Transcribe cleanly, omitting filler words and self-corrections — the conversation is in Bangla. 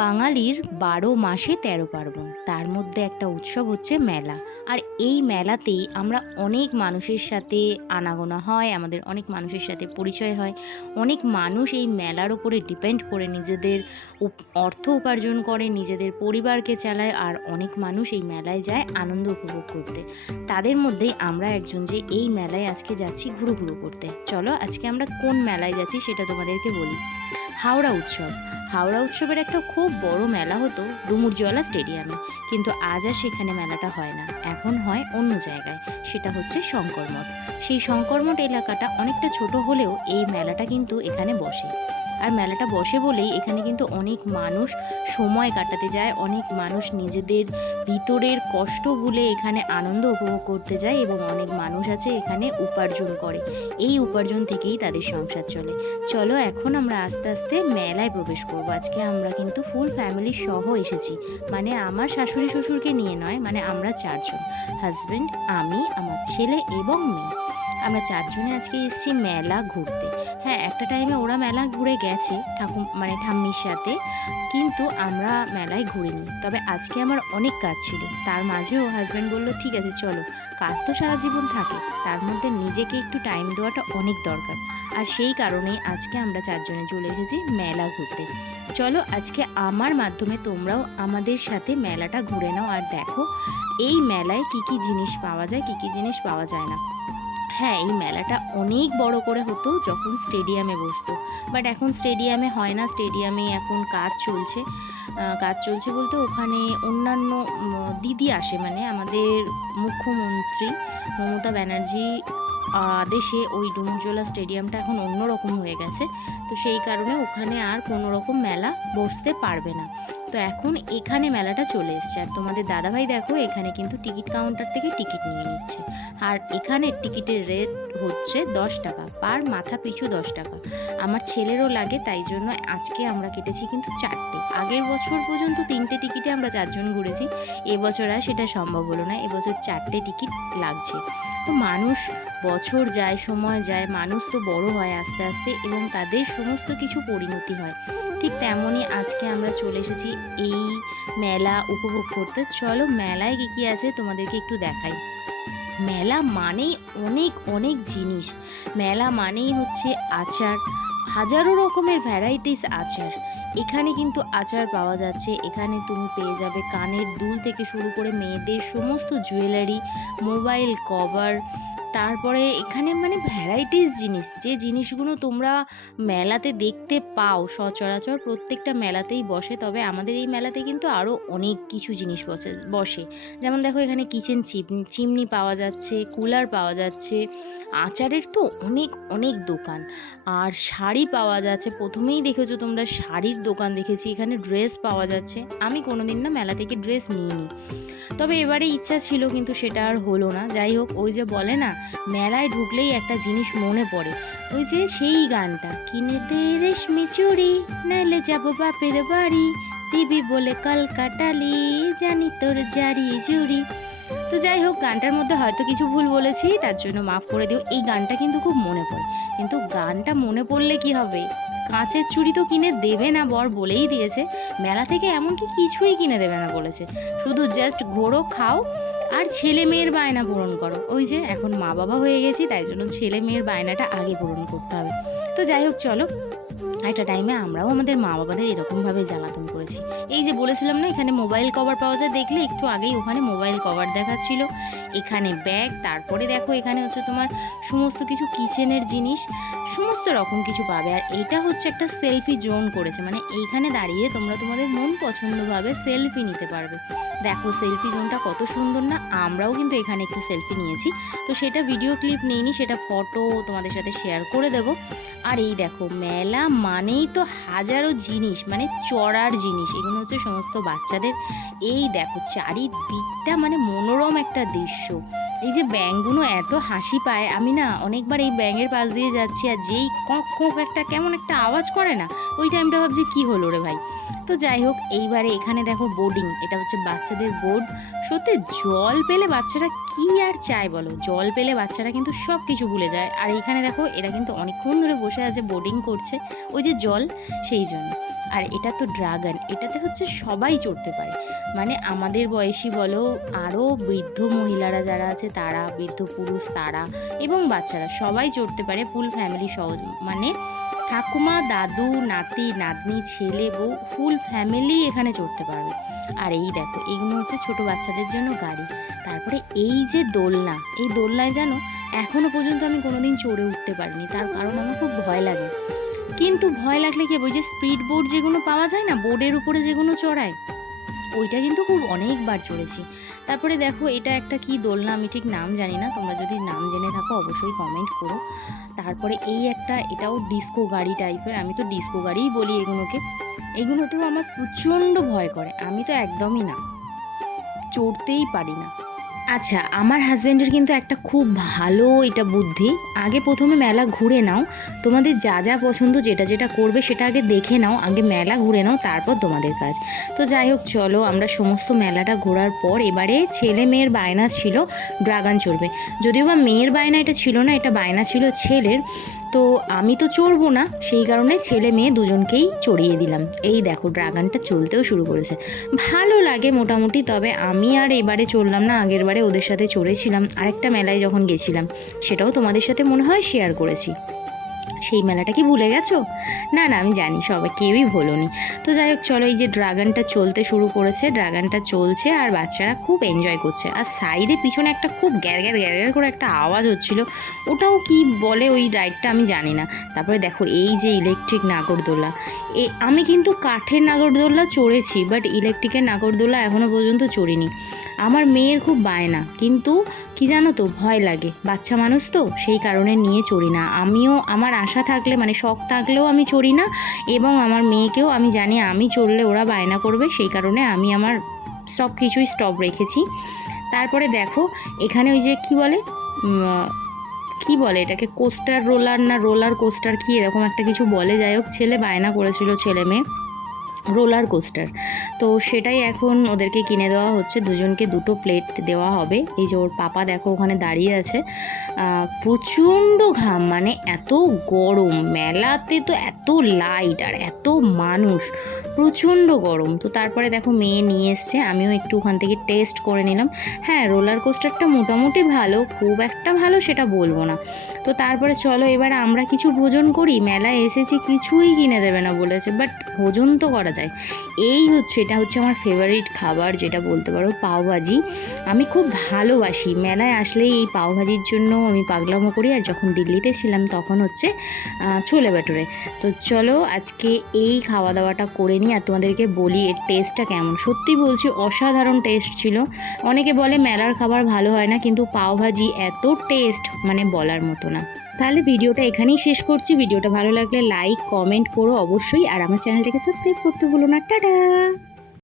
বাঙালির ১২ মাসে ১৩ পার্বণ, তার মধ্যে একটা উৎসব হচ্ছে মেলা। আর এই মেলাতেই আমরা অনেক মানুষের সাথে আনাগোনা হয়, আমাদের অনেক মানুষের সাথে পরিচয় হয়। অনেক মানুষ এই মেলার ওপরে ডিপেন্ড করে নিজেদের অর্থ উপার্জন করে, নিজেদের পরিবারকে চালায়। আর অনেক মানুষ এই মেলায় যায় আনন্দ উপভোগ করতে। তাদের মধ্যেই আমরা একজন যে এই মেলায় আজকে যাচ্ছি ঘুরু ঘুরু করতে। চলো আজকে আমরা কোন মেলায় যাচ্ছি সেটা তোমাদেরকে বলি। হাওড়া উৎসব। হাওড়া উৎসবের একটা খুব বড় মেলা হতো ডুমুরজলা স্টেডিয়ামে, কিন্তু আজ আর সেখানে মেলাটা হয় না, এখন হয় অন্য জায়গায়। সেটা হচ্ছে শঙ্করমঠ। সেই শঙ্করমঠ এলাকাটা অনেকটা ছোট হলেও এই মেলাটা কিন্তু এখানে বসে। আর মেলাটা বসে বলেই এখানে কিন্তু অনেক মানুষ সময় কাটাতে যায়, অনেক মানুষ নিজেদের ভিতরের কষ্ট ভুলে এখানে আনন্দ উপভোগ করতে যায়, এবং অনেক মানুষ আছে এখানে উপার্জন করে। এই উপার্জন থেকেই তাদের সংসার চলে। চলো এখন আমরা আস্তে আস্তে মেলায় প্রবেশ করবো। আজকে আমরা কিন্তু ফুল ফ্যামিলি সহ এসেছি, মানে আমার শাশুড়ি শ্বশুরকে নিয়ে নয়, মানে আমরা চারজন, হাজব্যান্ড, আমি, আমার ছেলে এবং মেয়ে। আমরা চারজনে আজকে এসেছি মেলা ঘুরতে। হ্যাঁ, একটা টাইমে ওরা মেলা ঘুরে গেছে ঠাম্মির সাথে, কিন্তু আমরা মেলায় ঘুরিনি। তবে আজকে আমার অনেক কাজ ছিল, তার মাঝেও হাজব্যান্ড বললো ঠিক আছে চলো, কাজ তো সারা জীবন থাকে, তার মধ্যে নিজেকে একটু টাইম দেওয়াটা অনেক দরকার। আর সেই কারণেই আজকে আমরা চারজনে চলে এসেছি মেলা ঘুরতে। চলো আজকে আমার মাধ্যমে তোমরাও আমাদের সাথে মেলাটা ঘুরে নাও আর দেখো এই মেলায় কি কি জিনিস পাওয়া যায়, কি কি জিনিস পাওয়া যায় না। হ্যাঁ, এই মেলাটা অনেক বড় করে হতো যখন স্টেডিয়ামে বসতো, বাট এখন স্টেডিয়ামে হয় না। স্টেডিয়ামে এখন কাজ চলছে বলতে ওখানে অন্যান্য দিদি আসে, মানে আমাদের মুখ্যমন্ত্রী মমতা ব্যানার্জি আদেশে ওই ডুমুরজলা স্টেডিয়ামটা এখন অন্যরকম হয়ে গেছে। তো সেই কারণে ওখানে আর কোনো রকম মেলা বসতে পারবে না। তো এখন এখানে মেলাটা চলে এসছে। আর তোমাদের দাদাভাই দেখো এখানে কিন্তু টিকিট কাউন্টার থেকে টিকিট নিয়ে নিচ্ছে। আর এখানে টিকিটের রেট হচ্ছে 10 টাকা, পার মাথা পিছু 10 টাকা। আমার ছেলেরও লাগে, তাই জন্য আজকে আমরা কেটেছি কিন্তু 4টে। আগের বছর পর্যন্ত 3টে টিকিটে আমরা 4জন ঘুরেছি, এবছর আর সেটা সম্ভব হলো না, এবছর 4টে টিকিট লাগছে। তো মানুষ বছর যায়, সময় যায়, মানুষ তো বড় হয় আস্তে আস্তে এবং তাদের সমস্ত কিছু পরিণতি হয়। ঠিক তেমনই আজকে আমরা চলে এসেছি এই মেলা উপভোগ করতে। চলো মেলায় কী কী আছে তোমাদেরকে একটু দেখাই। মেলা মানেই অনেক অনেক জিনিস। মেলা মানেই হচ্ছে আচার, হাজারো রকমের ভ্যারাইটিস আচার। এখানে কিন্তু আচার পাওয়া যাচ্ছে, এখানে তুমি পেয়ে যাবে কানের দুল থেকে শুরু করে মেয়েদের সমস্ত জুয়েলারি, মোবাইল কভার, তারপরে এখানে মানে ভ্যারাইটিস জিনিস, যে জিনিসগুলো তোমরা মেলাতে দেখতে পাও সচরাচর প্রত্যেকটা মেলাতেই বসে। তবে আমাদের এই মেলাতে কিন্তু আরও অনেক কিছু জিনিস বসে। যেমন দেখো এখানে কিচেন চিমনি পাওয়া যাচ্ছে, কুলার পাওয়া যাচ্ছে, আচারের তো অনেক অনেক দোকান। আর শাড়ি পাওয়া যাচ্ছে, প্রথমেই দেখেছো তোমরা শাড়ির দোকান দেখেছি। এখানে ড্রেস পাওয়া যাচ্ছে। আমি কোনোদিন না মেলা থেকে ড্রেস নিইনি, তবে এবারে ইচ্ছা ছিল কিন্তু সেটা আর হলো না। যাই হোক, ওই যে বলে না মেলায় ঢুকলেই একটা জিনিস মনে পড়ে, ওই যে সেই গানটা, কিনে দে রেশমি চুড়ি নাইলে যাবো বাপের বাড়ি, দিবি বলে কলকাটালি জানি তোর জারি জুড়ি। তো যাই হোক, গানটার মধ্যে হয়তো কিছু ভুল বলেছি, তার জন্য মাফ করে দিও। এই গানটা কিন্তু খুব মনে পড়ে, কিন্তু গানটা মনে পড়লে কি হবে, কাঁচের চুড়ি তো কিনে দেবে না, বর বলেই দিয়েছে মেলা থেকে এমনকি কিছুই কিনে দেবে না বলেছে, শুধু জাস্ট ঘোরো, খাও আর ছেলে মেয়ের বায়না পূরণ করো। ওই যে এখন মা বাবা হয়ে গেছি, তাই জন্য ছেলে মেয়ের বায়নাটা আগে পূরণ করতে হবে। তো যাই হোক চলো, একটা টাইমে আমরাও আমাদের মা বাবাদের এরকমভাবে জ্বালাতন করেছি। এই যে বলেছিলাম না এখানে মোবাইল কভার পাওয়া যায়, দেখলে একটু আগেই ওখানে মোবাইল কভার দেখাচ্ছিল, এখানে ব্যাগ, তারপরে দেখো এখানে হচ্ছে তোমার সমস্ত কিছু কিচেনের জিনিস, সমস্ত রকম কিছু পাবে। আর এটা হচ্ছে একটা সেলফি জোন করেছে, মানে এইখানে দাঁড়িয়ে তোমরা তোমাদের মন পছন্দভাবে সেলফি নিতে পারবে। দেখো সেলফি জোনটা কত সুন্দর না, আমরাও কিন্তু এখানে একটু সেলফি নিয়েছি। তো সেটা ভিডিও ক্লিপ নেইনি, সেটা ফটো তোমাদের সাথে শেয়ার করে দেবো। আর এই দেখো মেলা মানেই তো হাজারো জিনিস, মানে চড়ার জিনিস, এগুলো হচ্ছে সমস্ত বাচ্চাদের। এই দেখো চারিদিকটা মানে মনোরম একটা দৃশ্য। এই যে ব্যাঙগুলো এত হাসি পায়, আমি না অনেকবার এই ব্যাঙের পাশ দিয়ে যাচ্ছি, আর যেই কক কক একটা কেমন একটা আওয়াজ করে না, ওই টাইমটা ভাবছি কি হলো রে ভাই। তো যাই হোক, এইবারে এখানে দেখো বোর্ডিং, এটা হচ্ছে বাচ্চাদের বোর্ড। সত্যি জল পেলে বাচ্চারা কি আর চায় বলো, জল পেলে বাচ্চারা কিন্তু সব কিছু ভুলে যায়। আর এইখানে দেখো এরা কিন্তু অনেকক্ষণ ধরে বসে আছে, বোর্ডিং করছে, ওই যে জল সেই জন্য। আর এটা তো ড্রাগন, এটাতে হচ্ছে সবাই চড়তে পারে, মানে আমাদের বয়সী বলো, আরও বৃদ্ধ মহিলারা যারা আছে তারা, বৃদ্ধ পুরুষ তারা এবং বাচ্চারা সবাই চড়তে পারে, ফুল ফ্যামিলি সহ, মানে ঠাকুমা, দাদু, নাতি, নাতনি, ছেলে, বউ, ফুল ফ্যামিলি এখানে চড়তে পারবে। আর এই দেখো, এইগুলো হচ্ছে ছোট বাচ্চাদের জন্য গাড়ি। তারপরে এই যে দোলনা, এই দোলনায় জানো এখনো পর্যন্ত আমি কোনোদিন চড়ে উঠতে পারিনি, তার কারণ আমার খুব ভয় লাগে। কিন্তু ভয় লাগলে কি, ওই যে স্পিড বোর্ড যেগুলো পাওয়া যায় না, বোর্ডের উপরে যেগুলো চড়ায়, ওইটা কিন্তু খুব অনেকবার চড়েছি। তারপরে দেখো এটা একটা কি দোলনা, আমি ঠিক নাম জানি না, তোমরা যদি নাম জেনে থাকো অবশ্যই কমেন্ট করো। তারপরে এই একটা, এটাও ডিস্কো গাড়ি টাইপের, আমি তো ডিস্কো গাড়িই বলি এগুলোকে। এগুলোতেও আমার প্রচণ্ড ভয় করে, আমি তো একদমই না, চড়তেই পারি না। আচ্ছা, আমার হাজব্যান্ডের কিন্তু একটা খুব ভালো এটা বুদ্ধি, আগে প্রথমে মেলা ঘুরে নাও, তোমাদের যা যা পছন্দ, যেটা যেটা করবে সেটা আগে দেখে নাও, আগে মেলা ঘুরে নাও, তারপর তোমাদের কাজ। তো যাই হোক চলো, আমরা সমস্ত মেলাটা ঘোরার পর এবারে ছেলে মেয়ের বায়না ছিল ড্রাগন চড়বে, যদিও বা মেয়ের বায়না এটা ছিল না, এটা বায়না ছিল ছেলের। তো আমি তো চড়বো না, সেই কারণে ছেলে মেয়ে দুজনকেই চড়িয়ে দিলাম। এই দেখো ড্রাগনটা চলতেও শুরু করেছে, ভালো লাগে মোটামুটি। তবে আমি আর এবারে চড়লাম না, আগের বারে ওদের সাথে চড়েছিলাম আরেকটা মেলায় যখন গেছিলাম, সেটাও তোমাদের সাথে মনে হয় শেয়ার করেছি। সেই মেলাটা কি ভুলে গেছো? না না, আমি জানি সবাই কেউই ভোলোনি। তো যাই হোক চলো, এই যে ড্রাগনটা চলতে শুরু করেছে, ড্রাগনটা চলছে আর বাচ্চারা খুব এনজয় করছে। আর সাইডে পিছনে একটা খুব গ্যার গ্যার গ্যার গ্যার করে একটা আওয়াজ হচ্ছিল, ওটাও কি বলে ওই রাইডটা আমি জানি না। তারপরে দেখো এই যে ইলেকট্রিক নাগরদোলা, আমি কিন্তু কাঠের নাগরদোলা চড়েছি, বাট ইলেকট্রিকের নাগরদোলা এখনও পর্যন্ত চড়িনি। আমার মেয়ের খুব বায়না, কিন্তু কি জানো তো, ভয় লাগে, বাচ্চা মানুষ তো, সেই কারণে নিয়ে চড়ি না। আমিও আমার আশা থাকলে, মানে শখ থাকলেও আমি চড়ি না, এবং আমার মেয়েকেও আমি জানি আমি চড়লে ওরা বায়না করবে, সেই কারণে আমি আমার সব কিছুই স্টপ রেখেছি। তারপরে দেখো এখানে ওই যে কি বলে এটাকে, কোস্টার রোলার না রোলার কোস্টার, কি এরকম একটা কিছু বলে, যাই হোক ছেলে বায়না করেছিল, ছেলে মেয়ে রোলার কোস্টার, তো সেটাই এখন ওদেরকে কিনে দেওয়া হচ্ছে, দুজনকে দুটো প্লেট দেওয়া হবে। এই যে ওর পাপা দেখো ওখানে দাঁড়িয়ে আছে, প্রচণ্ড ঘাম, মানে এত গরম, মেলাতে তো এত লাইট আর এত মানুষ, প্রচণ্ড গরম। তো তারপরে দেখো মেয়ে নিয়ে এসছে, আমিও একটু ওখান থেকে টেস্ট করে নিলাম। হ্যাঁ, রোলার কোস্টারটা মোটামুটি ভালো, খুব একটা ভালো সেটা বলবো না। তো তারপরে চলো এবার আমরা কিছু ভোজন করি, মেলায় এসেছি কিছুই কিনে দেবে না বলেছে, বাট ভোজন তো করা যায়। এই হচ্ছে, এটা হচ্ছে আমার ফেভারিট খাবার, যেটা বলতে পারো পাওভাজি। আমি খুব ভালোবাসি, মেলায় আসলেই এই পাওভাজির জন্য আমি পাগলামো করি। আর যখন দিল্লিতে ছিলাম তখন হচ্ছে ছোলে ভাটুরে। তো চলো আজকে এই খাওয়া দাওয়াটা করে নিই আর তোমাদেরকে বলি এর টেস্টটা কেমন। সত্যি বলছি, অসাধারণ টেস্ট ছিল। অনেকে বলে মেলার খাবার ভালো হয় না, কিন্তু পাওভাজি এত টেস্ট, মানে বলার মতো না। তাহলে ভিডিওটা এখানেই শেষ করছি। ভিডিওটা ভালো লাগলে লাইক কমেন্ট করো অবশ্যই, আর আমার চ্যানেলটাকে সাবস্ক্রাইব করতে ভুলো না। টাটা।